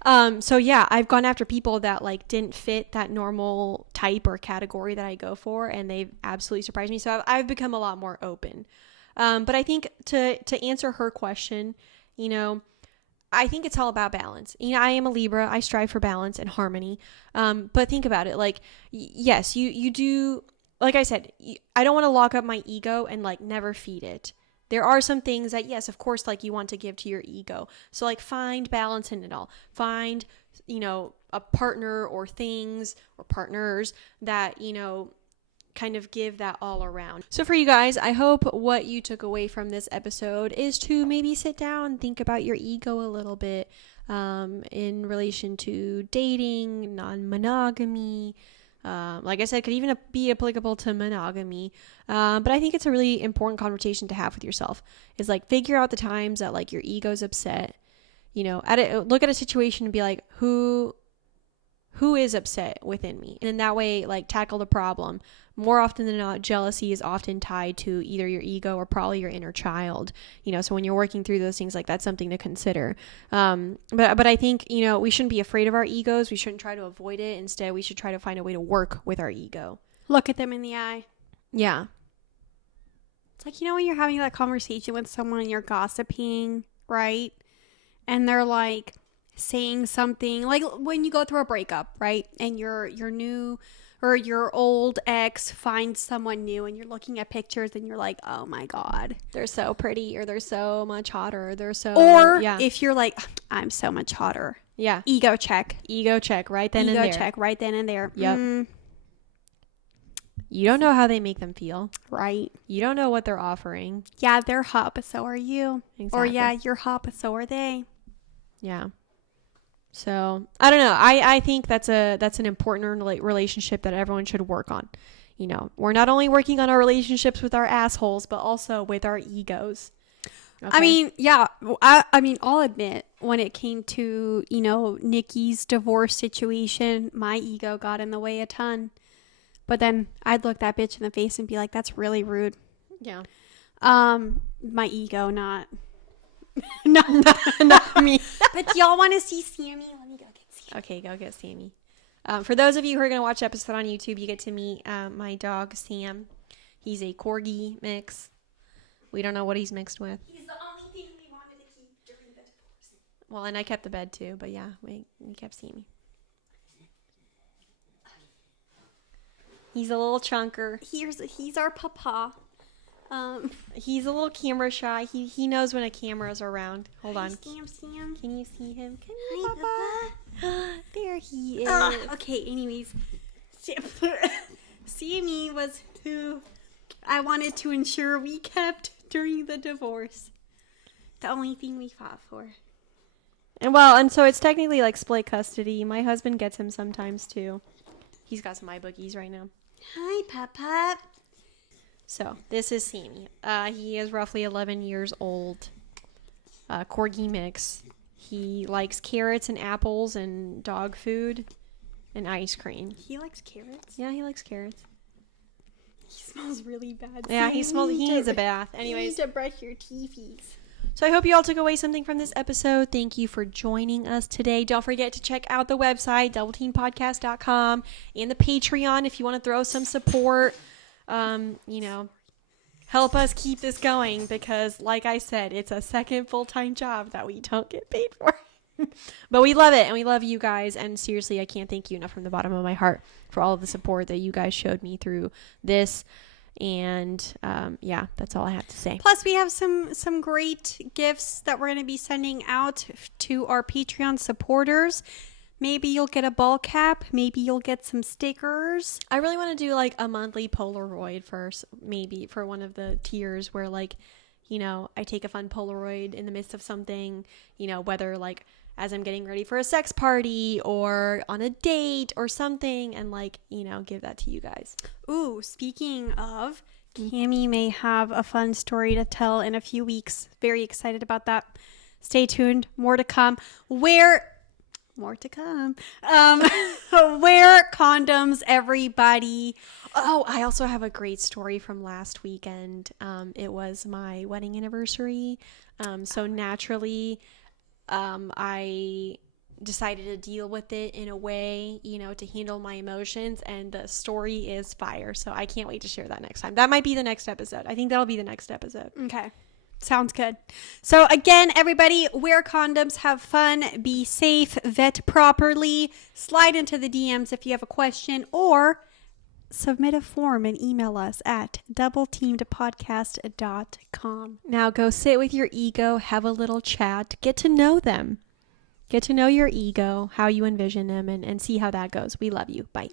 yeah, I've gone after people that like didn't fit that normal type or category that I go for, and they've absolutely surprised me. So I've become a lot more open. But I think to answer her question, I think it's all about balance. I am a Libra. I strive for balance and harmony. But think about it. Like, yes, you do. Like I said, I don't want to lock up my ego and like never feed it. There are some things that, yes, of course, like you want to give to your ego. So like find balance in it all. Find, a partner or things or partners that, kind of give that all around. So for you guys, I hope what you took away from this episode is to maybe sit down and think about your ego a little bit in relation to dating, non-monogamy. Like I said, could even be applicable to monogamy. But I think it's a really important conversation to have with yourself. Is like figure out the times that like your ego's upset. You know, look at a situation and be like, who is upset within me? And in that way, like tackle the problem. More often than not, jealousy is often tied to either your ego or probably your inner child. You know, so when you're working through those things, like that's something to consider. But I think, you know, we shouldn't be afraid of our egos. We shouldn't try to avoid it. Instead, we should try to find a way to work with our ego. Look at them in the eye. Yeah. It's like, you know, when you're having that conversation with someone and you're gossiping, right? And they're like saying something, like when you go through a breakup, right? And your new or your old ex finds someone new and you're looking at pictures and you're like, oh my God, They're so pretty, or they're so much hotter, or they're so... Or yeah. if you're like, I'm so much hotter. Yeah. Ego check. Ego check right then and there. Ego check right then and there. Yep. You don't know how they make them feel. Right. You don't know what they're offering. Yeah, they're hot, but so are you. Exactly. Or yeah, you're hot, but so are they. Yeah. So I don't know. I think that's an important relationship that everyone should work on. You know, we're not only working on our relationships with our assholes, but also with our egos. Okay? I mean, yeah. I mean, I'll admit when it came to, you know, Nikki's divorce situation, my ego got in the way a ton. But then I'd look that bitch in the face and be like, that's really rude. Yeah. My ego, not not me. But y'all want to see Sammy? Let me go get Sammy. Okay, go get Sammy. For those of you who are going to watch the episode on YouTube, you get to meet my dog, Sam. He's a Corgi mix. We don't know what he's mixed with. He's the only thing we wanted to keep during the divorce. Well, and I kept the bed too, but yeah, we kept Sammy. He's a little chunker. He's our papa. He's a little camera shy. He knows when a camera's around. Hold on. Sam. Can you see him? Can Hi, you, Papa? There he is. Okay, anyways. Sammy was who I wanted to ensure we kept during the divorce. The only thing we fought for. And so it's technically like split custody. My husband gets him sometimes too. He's got some eye boogies right now. Hi, Papa. So this is Sammy. He is roughly 11 years old. Corgi mix. He likes carrots and apples and dog food and ice cream. He likes carrots? Yeah, he likes carrots. He smells really bad. Yeah, he needs a bath. Anyways. You need to brush your teethies. So I hope you all took away something from this episode. Thank you for joining us today. Don't forget to check out the website, doubleteampodcast.com, and the Patreon if you want to throw some support. You know, help us keep this going because, like I said, it's a second full-time job that we don't get paid for. But we love it, and we love you guys. And seriously, I can't thank you enough from the bottom of my heart for all of the support that you guys showed me through this. And yeah, that's all I have to say. Plus, we have some great gifts that we're going to be sending out to our Patreon supporters. Maybe you'll get a ball cap. Maybe you'll get some stickers. I really want to do like a monthly Polaroid first, maybe for one of the tiers where like, you know, I take a fun Polaroid in the midst of something, you know, whether like as I'm getting ready for a sex party or on a date or something, and like, you know, give that to you guys. Ooh, speaking of, Cami may have a fun story to tell in a few weeks. Very excited about that. Stay tuned. More to come. More to come. Wear condoms, everybody. Oh, I also have a great story from last weekend. It was my wedding anniversary. So naturally, I decided to deal with it in a way, you know, to handle my emotions, and the story is fire. So I can't wait to share that next time. That might be the next episode. I think that'll be the next episode. Okay. Sounds good. So again, everybody, wear condoms, have fun, be safe, vet properly, slide into the DMs if you have a question, or submit a form and email us at doubleteamedpodcast.com. Now go sit with your ego, have a little chat, get to know them. Get to know your ego, how you envision them, and see how that goes. We love you. Bye.